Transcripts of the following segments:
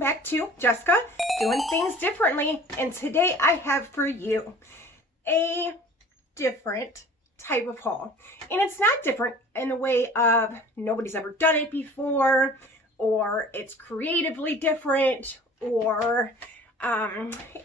back to Jessica Doing Things Differently, and today I have for you a different type of haul. And it's not different in the way of nobody's ever done it before, or it's creatively different, or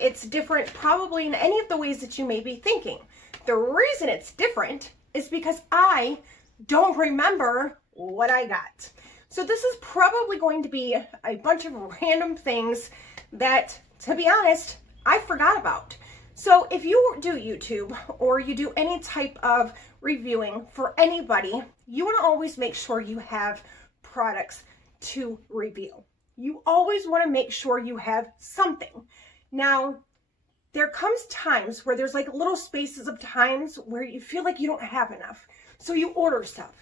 it's different probably in any of the ways that you may be thinking. The reason it's different is because I don't remember what I got. So this is probably going to be a bunch of random things that, to be honest, I forgot about. So if you do YouTube or you do any type of reviewing for anybody, you want to always make sure you have products to review. You always want to make sure you have something. Now, there comes times where there's like little spaces of times where you feel like you don't have enough. So you order stuff.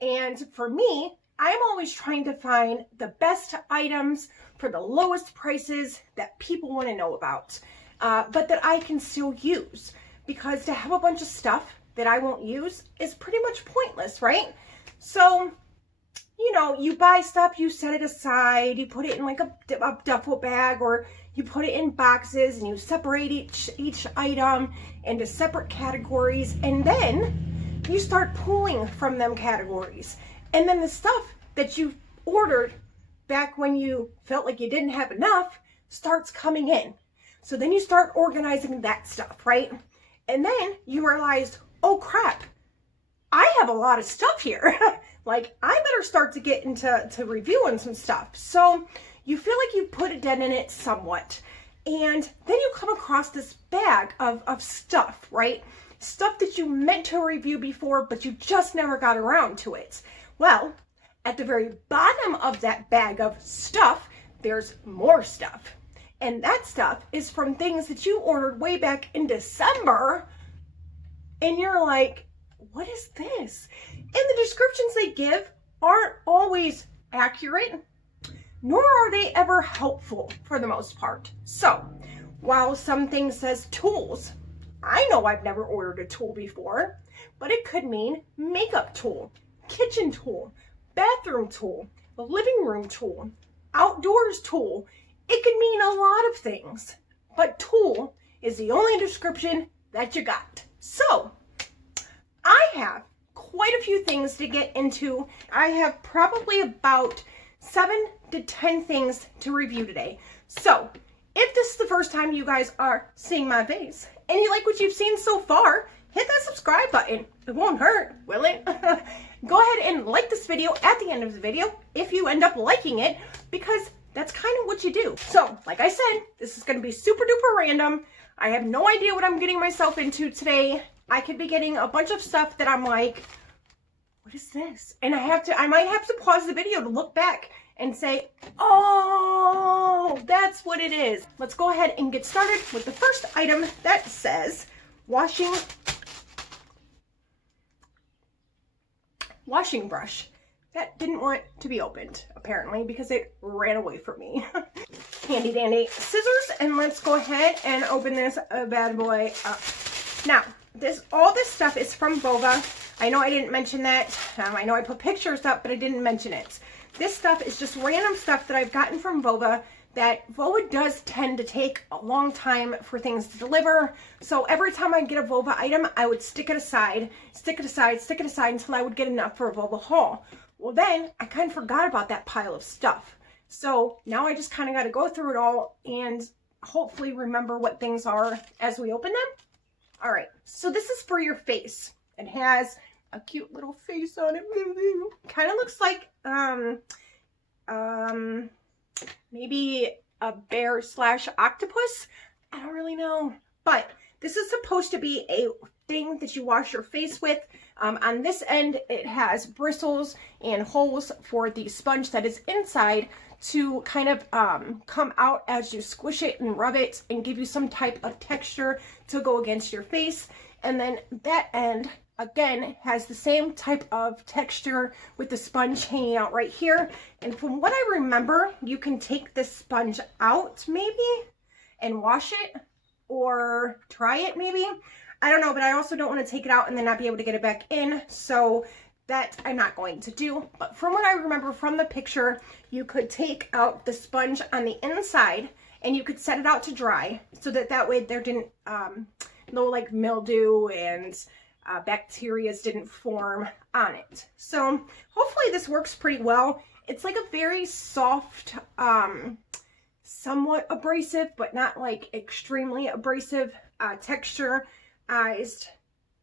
And for me, I'm always trying to find the best items for the lowest prices that people want to know about, but that I can still use, because to have a bunch of stuff that I won't use is pretty much pointless, right? So, you know, you buy stuff, you set it aside, you put it in like a duffel bag, or you put it in boxes, and you separate each item into separate categories, and then you start pulling from them categories. And then the stuff that you ordered back when you felt like you didn't have enough starts coming in. So then you start organizing that stuff, right? And then you realize, oh crap, I have a lot of stuff here. Like, I better start to get into reviewing some stuff. So you feel like you put a dent in it somewhat. And then you come across this bag of stuff, right? Stuff that you meant to review before, but you just never got around to it. Well, at the very bottom of that bag of stuff, there's more stuff. And that stuff is from things that you ordered way back in December. And you're like, what is this? And the descriptions they give aren't always accurate, nor are they ever helpful for the most part. So, while some things says tools, I know I've never ordered a tool before, but it could mean makeup tool, kitchen tool, bathroom tool, living room tool, outdoors tool. It could mean a lot of things, but tool is the only description that you got. So I have quite a few things to get into. I have probably about 7 to 10 things to review today. So if this is the first time you guys are seeing my face and you like what you've seen so far, hit that subscribe button. It won't hurt, will it? Go ahead and like this video at the end of the video if you end up liking it, because that's kind of what you do. So, like I said, this is going to be super duper random. I have no idea what I'm getting myself into today. I could be getting a bunch of stuff that I'm like, what is this? And I might have to pause the video to look back and say, oh, that's what it is. Let's go ahead and get started with the first item that says washing brush. That didn't want to be opened, apparently, because it ran away from me. Handy dandy scissors, and let's go ahead and open this bad boy up. Now, all this stuff is from Vova. I know I didn't mention that. I know I put pictures up, but I didn't mention it. This stuff is just random stuff that I've gotten from Vova, that Vova does tend to take a long time for things to deliver. So every time I get a Vova item, I would stick it aside until I would get enough for a Vova haul. Well, then I kind of forgot about that pile of stuff. So now I just kind of got to go through it all and hopefully remember what things are as we open them. All right, so this is for your face. It has a cute little face on it. Kind of looks like maybe a bear / octopus. I don't really know. But this is supposed to be a thing that you wash your face with. On this end, it has bristles and holes for the sponge that is inside to kind of come out as you squish it and rub it and give you some type of texture to go against your face. And then that end, again, has the same type of texture with the sponge hanging out right here. And from what I remember, you can take this sponge out maybe and wash it or try it maybe. I don't know, but I also don't want to take it out and then not be able to get it back in. So that I'm not going to do. But from what I remember from the picture, you could take out the sponge on the inside and you could set it out to dry so that way there didn't, no like mildew and bacteria didn't form on it. So hopefully this works pretty well. It's like a very soft, somewhat abrasive, but not like extremely abrasive texturized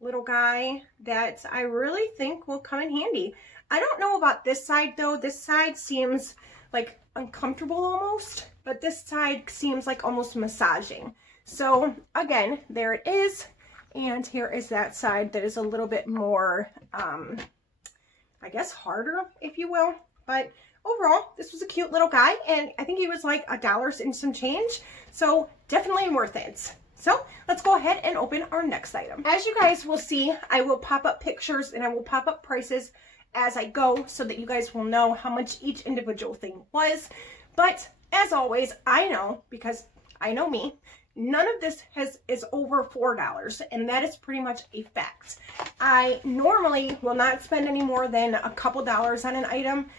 little guy that I really think will come in handy. I don't know about this side though. This side seems like uncomfortable almost, but this side seems like almost massaging. So again, there it is. And here is that side that is a little bit more, I guess harder, if you will. But overall, this was a cute little guy, and I think he was like $1 and some change. So definitely worth it. So let's go ahead and open our next item. As you guys will see, I will pop up pictures and I will pop up prices as I go so that you guys will know how much each individual thing was. But as always, I know, because I know me, none of this is over $4, and that is pretty much a fact. I normally will not spend any more than a couple dollars on an item.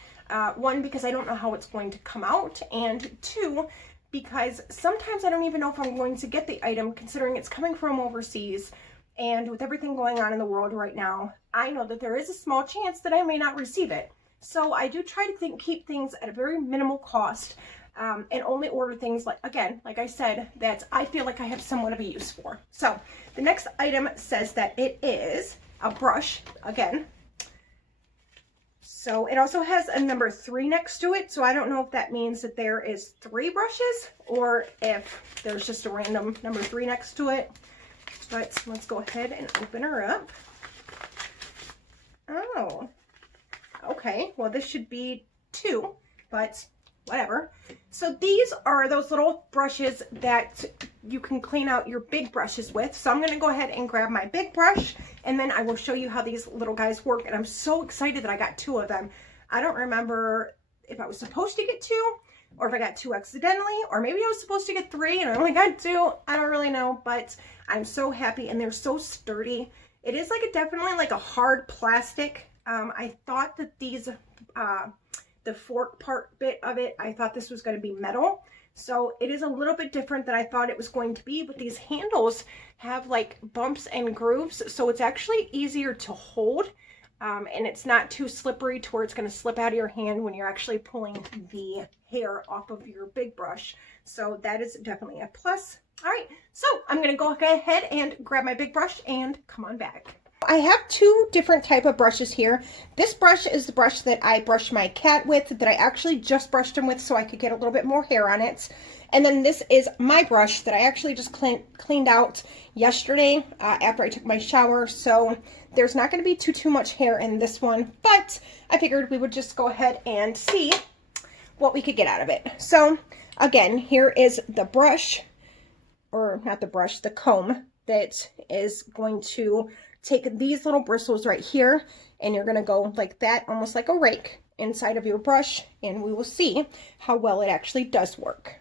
One, because I don't know how it's going to come out, and two, because sometimes I don't even know if I'm going to get the item considering it's coming from overseas, and with everything going on in the world right now, I know that there is a small chance that I may not receive it. So I do try to keep things at a very minimal cost, and only order things like, again, like I said, that I feel like I have somewhat of a use for. So the next item says that it is a brush, again. So it also has a number 3 next to it. So I don't know if that means that there is 3 brushes or if there's just a random number 3 next to it. But let's go ahead and open her up. Oh, okay. Well, this should be 2, but whatever. So these are those little brushes that you can clean out your big brushes with. So I'm going to go ahead and grab my big brush, and then I will show you how these little guys work. And I'm so excited that I got 2 of them. I don't remember if I was supposed to get 2 or if I got 2 accidentally, or maybe I was supposed to get 3 and I only got 2. I don't really know, but I'm so happy, and they're so sturdy. It is like definitely like a hard plastic. I thought that these, the fork bit of it, I thought this was going to be metal. So it is a little bit different than I thought it was going to be, but these handles have like bumps and grooves, so it's actually easier to hold, and it's not too slippery to where it's going to slip out of your hand when you're actually pulling the hair off of your big brush. So that is definitely a plus. All right, so I'm going to go ahead and grab my big brush and come on back. I have 2 different type of brushes here. This brush is the brush that I brushed my cat with, that I actually just brushed him with so I could get a little bit more hair on it. And then this is my brush that I actually just cleaned out yesterday after I took my shower. So there's not going to be too much hair in this one, but I figured we would just go ahead and see what we could get out of it. So again, here is the brush, or not the brush, the comb that is going to take these little bristles right here, and you're going to go like that, almost like a rake inside of your brush, and we will see how well it actually does work.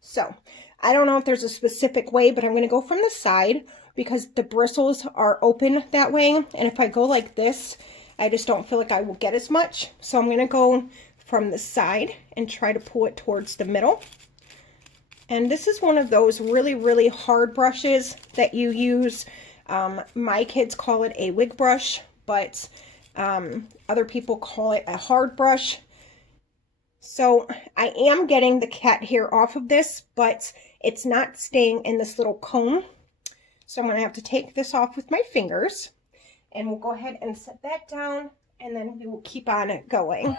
So I don't know if there's a specific way, but I'm going to go from the side because the bristles are open that way, and if I go like this, I just don't feel like I will get as much. So I'm going to go from the side and try to pull it towards the middle. And this is one of those really hard brushes that you use. My kids call it a wig brush, but other people call it a hard brush. So I am getting the cat hair off of this, but it's not staying in this little comb. So I'm going to have to take this off with my fingers, and we'll go ahead and set that down, and then we will keep on going.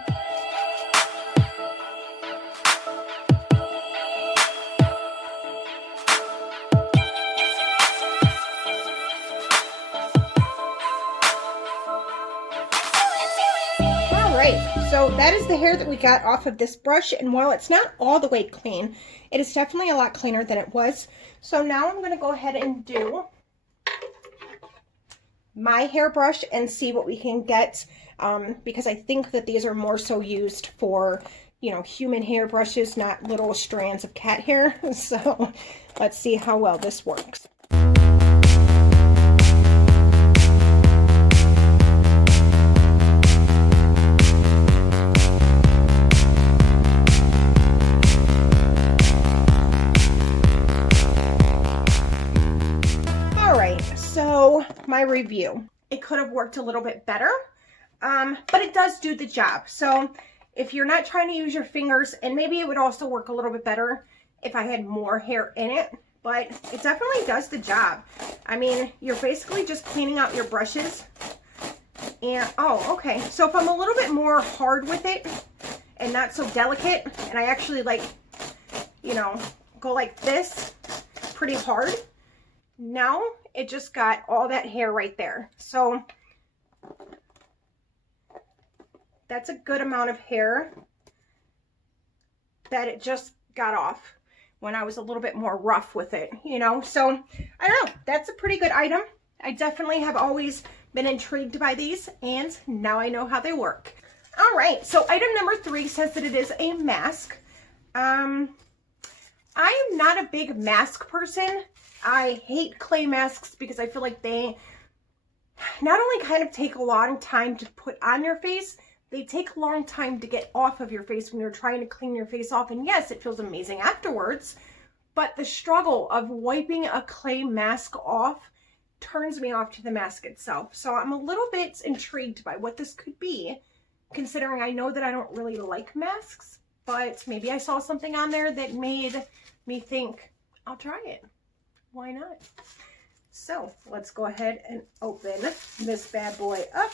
So that is the hair that we got off of this brush, and while it's not all the way clean, it is definitely a lot cleaner than it was. So now I'm going to go ahead and do my hairbrush and see what we can get, because I think that these are more so used for, you know, human hairbrushes, not little strands of cat hair. So let's see how well this works. review. It could have worked a little bit better, but it does do the job. So if you're not trying to use your fingers, and maybe it would also work a little bit better if I had more hair in it, but it definitely does the job. I mean, you're basically just cleaning out your brushes. And, oh, okay. So if I'm a little bit more hard with it and not so delicate, and I actually like, you know, go like this pretty hard, now it just got all that hair right there. So that's a good amount of hair that it just got off when I was a little bit more rough with it, you know? So I don't know, that's a pretty good item. I definitely have always been intrigued by these, and now I know how they work. All right, so item number 3 says that it is a mask. I am not a big mask person. I hate clay masks because I feel like they not only kind of take a long time to put on your face, they take a long time to get off of your face when you're trying to clean your face off. And yes, it feels amazing afterwards, but the struggle of wiping a clay mask off turns me off to the mask itself. So I'm a little bit intrigued by what this could be, considering I know that I don't really like masks, but maybe I saw something on there that made me think, I'll try it. Why not? So let's go ahead and open this bad boy up.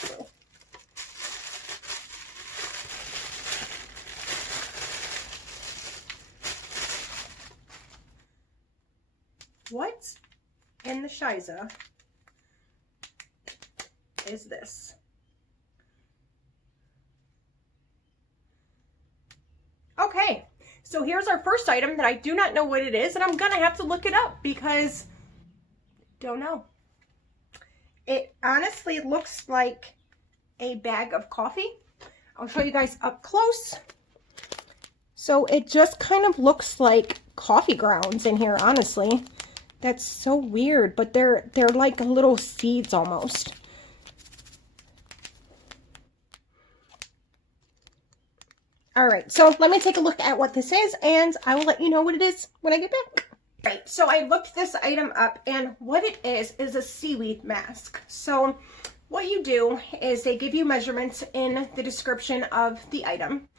What in the shiza is this? Okay, so here's our first item that I do not know what it is, and I'm gonna have to look it up because don't know. It honestly looks like a bag of coffee. I'll show you guys up close. So it just kind of looks like coffee grounds in here, honestly. That's so weird, but they're like little seeds almost. All right, so let me take a look at what this is, and I will let you know what it is when I get back. All right, so I looked this item up, and what it is a seaweed mask. So what you do is they give you measurements in the description of the item.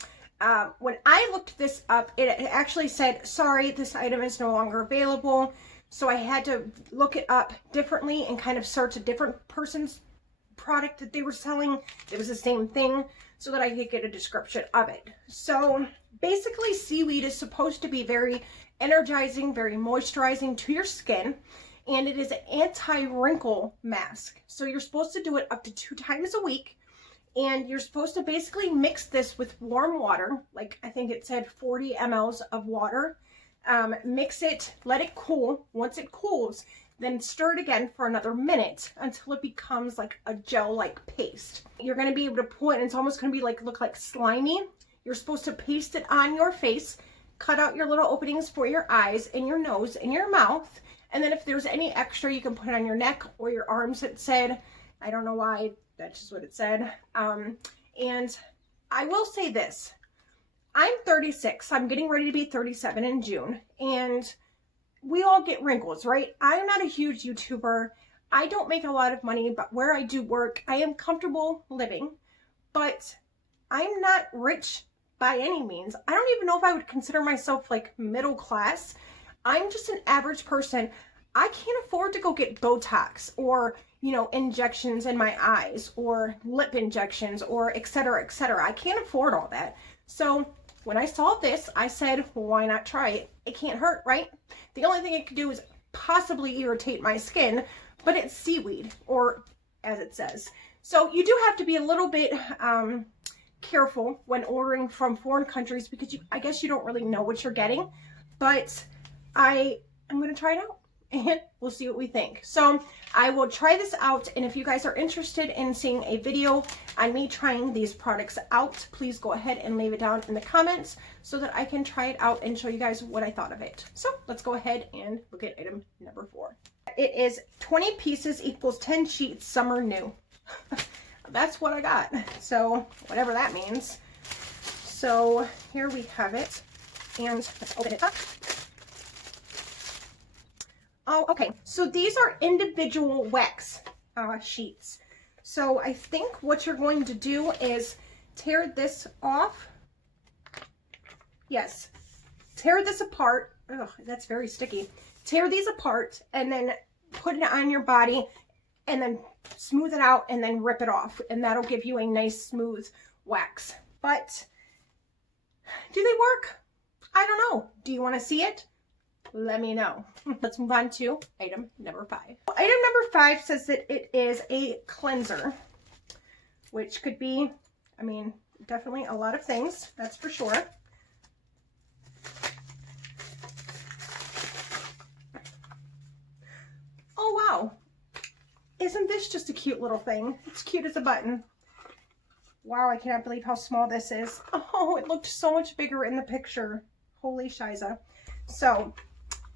When I looked this up, it actually said, sorry, this item is no longer available. So I had to look it up differently and kind of search a different person's product that they were selling. It was the same thing, so that I could get a description of it. So basically, seaweed is supposed to be very energizing, very moisturizing to your skin, and it is an anti-wrinkle mask. So you're supposed to do it up to 2 times a week, and you're supposed to basically mix this with warm water, like I think it said 40 mLs of water. Mix it, let it cool. Once it cools, then stir it again for another minute until it becomes like a gel-like paste. You're going to be able to pull it, and it's almost going to be like, look like slimy. You're supposed to paste it on your face, cut out your little openings for your eyes and your nose and your mouth, and then if there's any extra, you can put it on your neck or your arms. It said, I don't know why, that's just what it said. And I will say this, I'm 36. I'm getting ready to be 37 in June, and we all get wrinkles, right? I'm not a huge YouTuber. I don't make a lot of money, but where I do work, I am comfortable living, but I'm not rich by any means. I don't even know if I would consider myself like middle class. I'm just an average person. I can't afford to go get Botox or, you know, injections in my eyes or lip injections or et cetera, et cetera. I can't afford all that. So when I saw this, I said, well, why not try it? It can't hurt, right? The only thing it could do is possibly irritate my skin, but it's seaweed, or as it says. So you do have to be a little bit careful when ordering from foreign countries, because I guess you don't really know what you're getting, but I'm going to try it out and we'll see what we think. So I will try this out, and if you guys are interested in seeing a video on me trying these products out, please go ahead and leave it down in the comments so that I can try it out and show you guys what I thought of it. So let's go ahead and look at item number 4. It is 20 pieces equals 10 sheets, summer new. That's what I got, so whatever that means. So here we have it, and let's open it up. Oh, okay, so these are individual wax sheets. So I think what you're going to do is tear this off. Yes, tear this apart. Ugh, that's very sticky. Tear these apart and then put it on your body and then smooth it out and then rip it off. And that'll give you a nice smooth wax. But do they work? I don't know. Do you want to see it? Let me know. Let's move on to item number 5. Item number 5 says that it is a cleanser, which could be, I mean, definitely a lot of things, that's for sure. Oh, wow. Isn't this just a cute little thing? It's cute as a button. Wow, I cannot believe how small this is. Oh, it looked so much bigger in the picture. Holy shiza. So,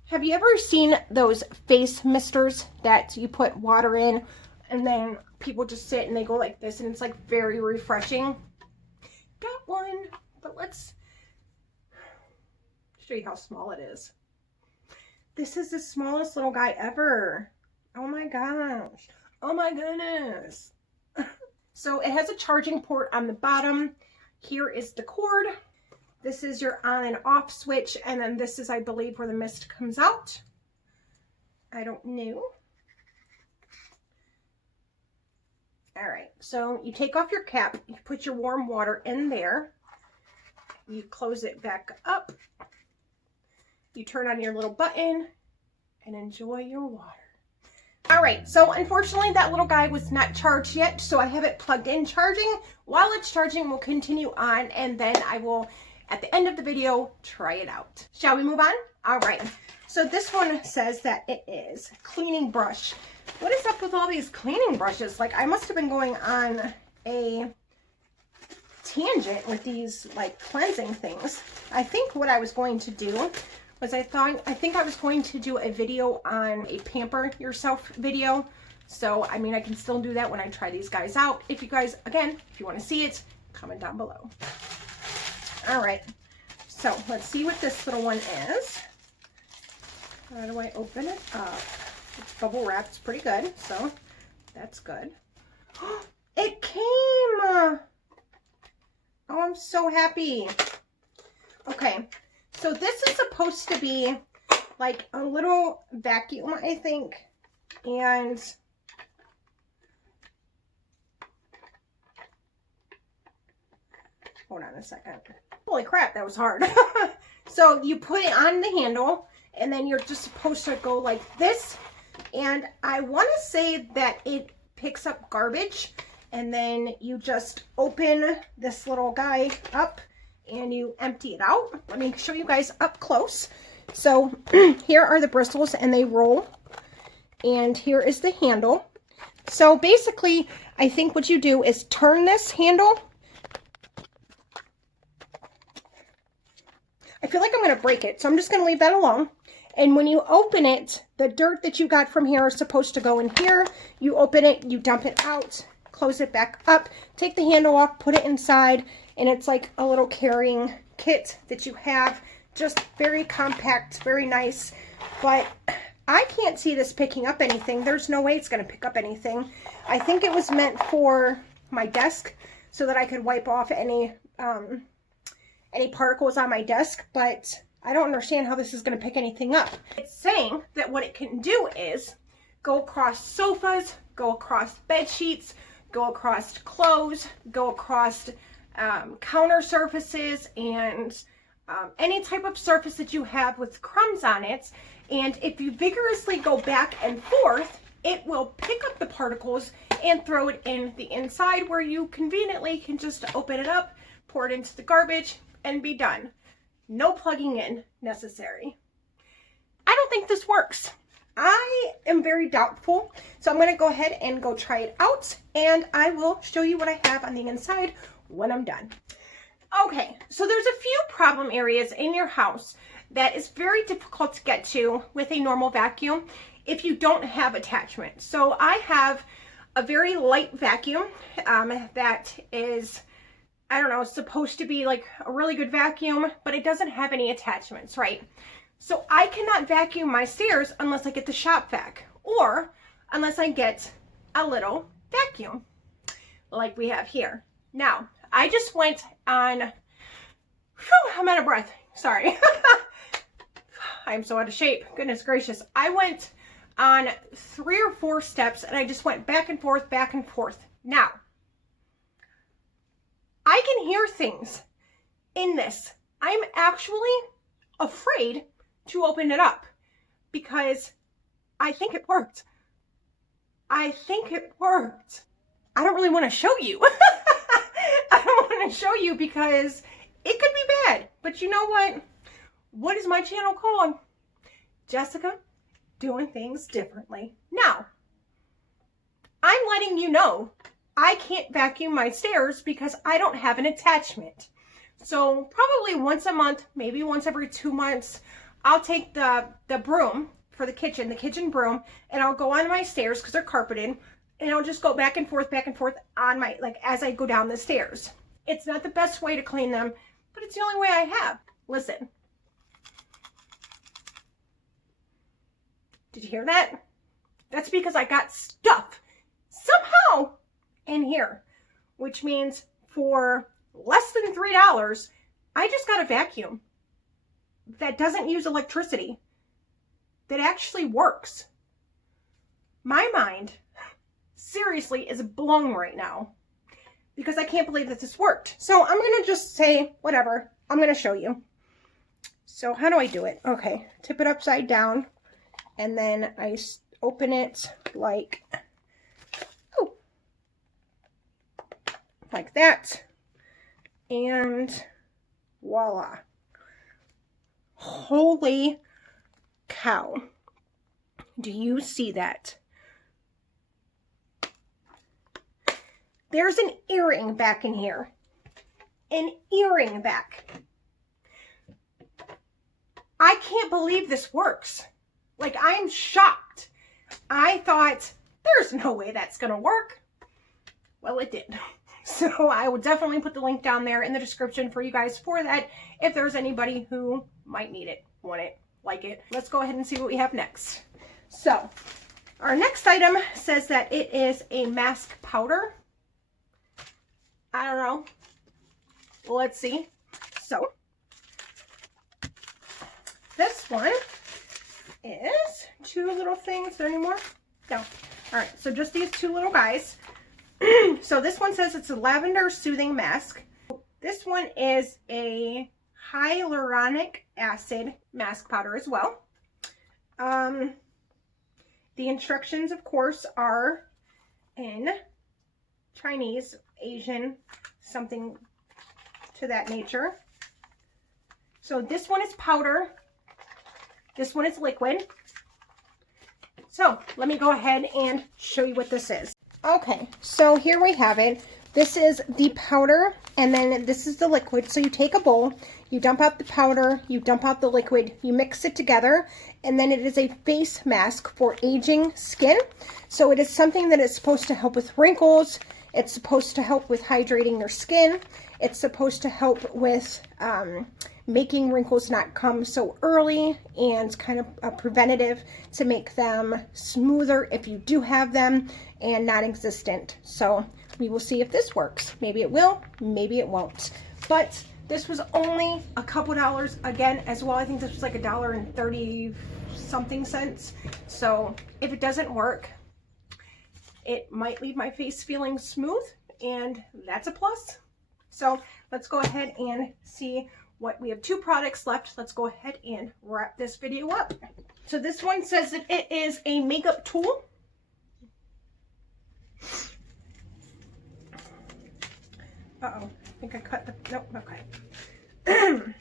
have you ever seen those face misters that you put water in and then people just sit and they go like this and it's like very refreshing? Got one, but let's show you how small it is. This is the smallest little guy ever. Oh my gosh. Oh my goodness. So it has a charging port on the bottom. Here is the cord. This is your on and off switch, and then this is, I believe, where the mist comes out. I don't know. All right, so you take off your cap, you put your warm water in there, you close it back up, you turn on your little button, and enjoy your water. All right, so unfortunately that little guy was not charged yet, so I have it plugged in charging. While it's charging, we'll continue on, and then I will, at the end of the video, try it out. Shall we move on? All right, so this one says that it is cleaning brush. What is up with all these cleaning brushes? Like, I must have been going on a tangent with these, like, cleansing things. I think what I was going to do was I think I was going to do a video on a pamper yourself video. So, I mean, I can still do that when I try these guys out. If you guys, again, if you want to see it, comment down below. All right, so let's see what this little one is. How do I open it up? It's bubble wrapped, it's pretty good, so that's good. It came! Oh, I'm so happy. Okay, so this is supposed to be like a little vacuum, I think, and hold on a second. Holy crap, that was hard. So you put it on the handle, and then you're just supposed to go like this. And I want to say that it picks up garbage, and then you just open this little guy up and you empty it out. Let me show you guys up close. So here are the bristles, and they roll, and here is the handle. So basically, I think what you do is turn this handle. I feel like I'm going to break it, so I'm just going to leave that alone. And when you open it, the dirt that you got from here is supposed to go in here. You open it, you dump it out, close it back up, take the handle off, put it inside, and it's like a little carrying kit that you have. Just very compact, very nice. But I can't see this picking up anything. There's no way it's going to pick up anything. I think it was meant for my desk so that I could wipe off any particles on my desk, but I don't understand how this is going to pick anything up. It's saying that what it can do is go across sofas, go across bed sheets, go across clothes, go across counter surfaces, and any type of surface that you have with crumbs on it. And if you vigorously go back and forth, it will pick up the particles and throw it in the inside, where you conveniently can just open it up, pour it into the garbage, and be done. No plugging in necessary. I don't think this works. I am very doubtful. So I'm going to go ahead and go try it out, and I will show you what I have on the inside when I'm done. Okay, so there's a few problem areas in your house that is very difficult to get to with a normal vacuum if you don't have attachment. So I have a very light vacuum that is, I don't know, it's supposed to be like a really good vacuum, but it doesn't have any attachments, right? So I cannot vacuum my stairs unless I get the shop vac, or unless I get a little vacuum like we have here. Now, I just went on, whew, I'm out of breath, sorry. I'm so out of shape, goodness gracious. I went on 3 or 4 steps and I just went back and forth, back and forth. Now, I can hear things in this. I'm actually afraid to open it up because I think it worked. I think it worked. I don't really want to show you. I don't want to show you because it could be bad. But you know what? What is my channel called? Jessica Doing Things Differently. Now, I'm letting you know I can't vacuum my stairs because I don't have an attachment. So probably once a month, maybe once every 2 months, I'll take the broom for the kitchen broom, and I'll go on my stairs because they're carpeted, and I'll just go back and forth on my, like, as I go down the stairs. It's not the best way to clean them, but it's the only way I have. Listen. Did you hear that? That's because I got stuff somehow in here, which means for less than $3, I just got a vacuum that doesn't use electricity, that actually works. My mind, seriously, is blown right now because I can't believe that this worked. So I'm going to just say, whatever, I'm going to show you. So how do I do it? Okay, tip it upside down, and then I open it like, oh, like that, and voila. Holy cow. Do you see that? There's an earring back in here. An earring back. I can't believe this works. Like, I'm shocked. I thought, there's no way that's gonna work. Well, it did. So I will definitely put the link down there in the description for you guys for that if there's anybody who might need it, want it, like it. Let's go ahead and see what we have next. So our next item says that it is a mask powder. I don't know. Let's see. So this one is 2 little things. Is there any more? No. All right. So just these 2 little guys. So this one says it's a lavender soothing mask. This one is a hyaluronic acid mask powder as well. The instructions, of course, are in Chinese, Asian, something to that nature. So this one is powder. This one is liquid. So let me go ahead and show you what this is. Okay, so here we have it. This is the powder, and then this is the liquid. So you take a bowl, you dump out the powder, you dump out the liquid, you mix it together, and then it is a face mask for aging skin. So it is something that is supposed to help with wrinkles. It's supposed to help with hydrating your skin. It's supposed to help with making wrinkles not come so early, and kind of a preventative to make them smoother if you do have them and non-existent. So we will see if this works. Maybe it will, maybe it won't. But this was only a couple dollars again as well. I think this was like $1.30 something cents. So if it doesn't work, it might leave my face feeling smooth, and that's a plus. So let's go ahead and see what we have. 2 products left. Let's go ahead and wrap this video up. So this one says that it is a makeup tool. Uh-oh, I think I cut the, nope, okay.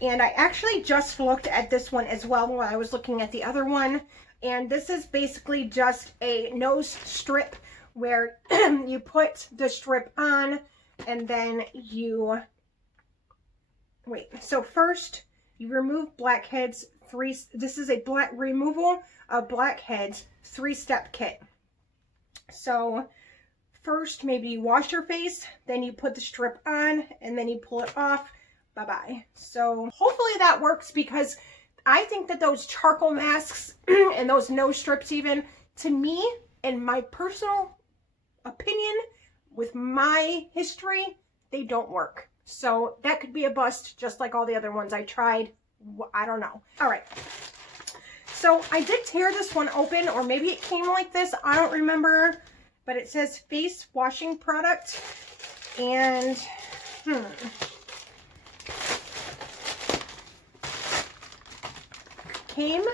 And I actually just looked at this one as well while I was looking at the other one. And this is basically just a nose strip where you put the strip on, and then you, wait, so first you remove blackheads. This is a removal of blackheads 3-step kit. So first, maybe you wash your face, then you put the strip on, and then you pull it off. Bye-bye. So hopefully that works, because I think that those charcoal masks and those nose strips even, to me, in my personal opinion, with my history, they don't work. So that could be a bust, just like all the other ones I tried. I don't know. All right. So I did tear this one open, or maybe it came like this. I don't remember, but it says face washing product. And, came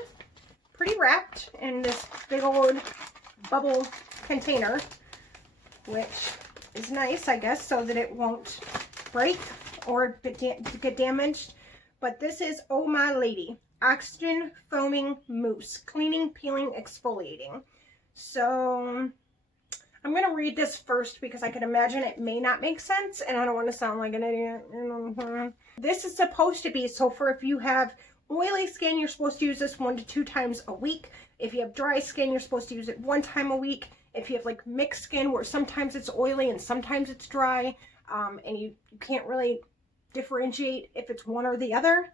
pretty wrapped in this big old bubble container, which is nice, I guess, so that it won't break or get damaged. But this is Oh My Lady Oxygen Foaming Mousse, cleaning, peeling, exfoliating. So I'm going to read this first because I can imagine it may not make sense, and I don't want to sound like an idiot. This is supposed to be, so for if you have oily skin, you're supposed to use this 1 to 2 times a week. If you have dry skin, you're supposed to use it 1 time a week. If you have like mixed skin where sometimes it's oily and sometimes it's dry, and you can't really differentiate if it's one or the other,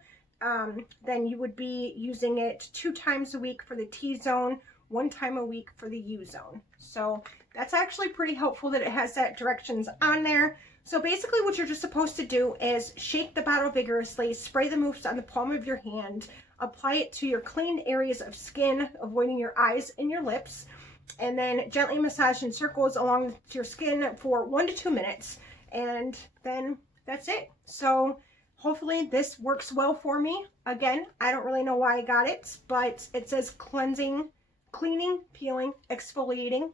then you would be using it 2 times a week for the T-zone, 1 time a week for the U-zone. So that's actually pretty helpful that it has that directions on there. So basically what you're just supposed to do is shake the bottle vigorously, spray the mousse on the palm of your hand, apply it to your cleaned areas of skin, avoiding your eyes and your lips, and then gently massage in circles along your skin for 1 to 2 minutes. And then that's it. So hopefully this works well for me. Again, I don't really know why I got it, but it says cleansing, cleaning, peeling, exfoliating.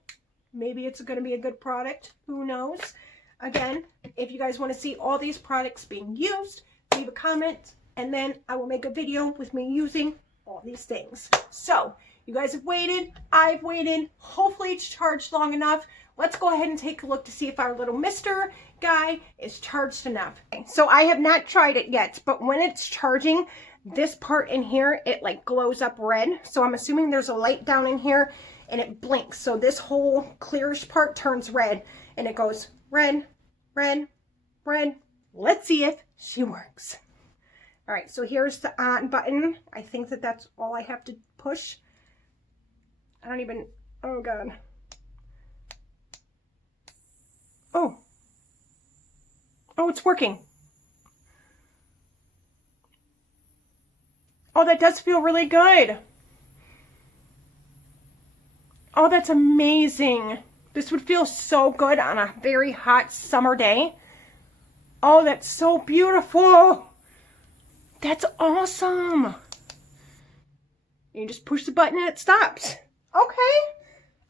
Maybe it's going to be a good product. Who knows? Again, if you guys want to see all these products being used, leave a comment, and then I will make a video with me using all these things. So you guys have waited. I've waited. Hopefully it's charged long enough. Let's go ahead and take a look to see if our little Mr. guy is charged enough. So I have not tried it yet, but when it's charging, this part in here, it like glows up red. So I'm assuming there's a light down in here and it blinks. So this whole clearish part turns red and it goes red, red, red. Let's see if she works. All right, so here's the on button. I think that that's all I have to push. I don't even, oh God. Oh. Oh, it's working. Oh, that does feel really good. Oh, that's amazing. This would feel so good on a very hot summer day. Oh, that's so beautiful. That's awesome. You just push the button and it stops. Okay.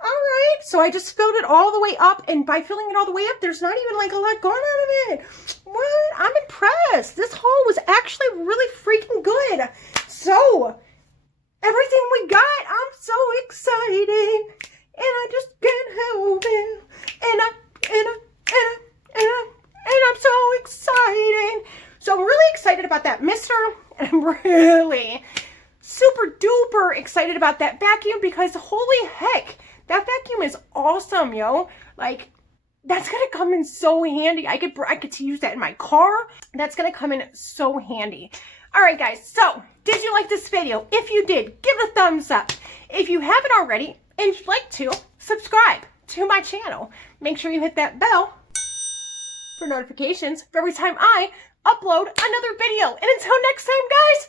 All right. So I just filled it all the way up, and by filling it all the way up, there's not even like a lot going out of it. What? I'm impressed. This haul was actually really freaking good. So everything we got, I'm so excited, and I just can't help it. And I'm so excited. So I'm really excited about that mister, and I'm really super duper excited about that vacuum because holy heck, that vacuum is awesome, yo. Like, that's gonna come in so handy. I get to use that in my car. That's gonna come in so handy. All right, guys, so did you like this video? If you did, give it a thumbs up. If you haven't already and you'd like to, subscribe to my channel. Make sure you hit that bell for notifications for every time I upload another video. And until next time, guys,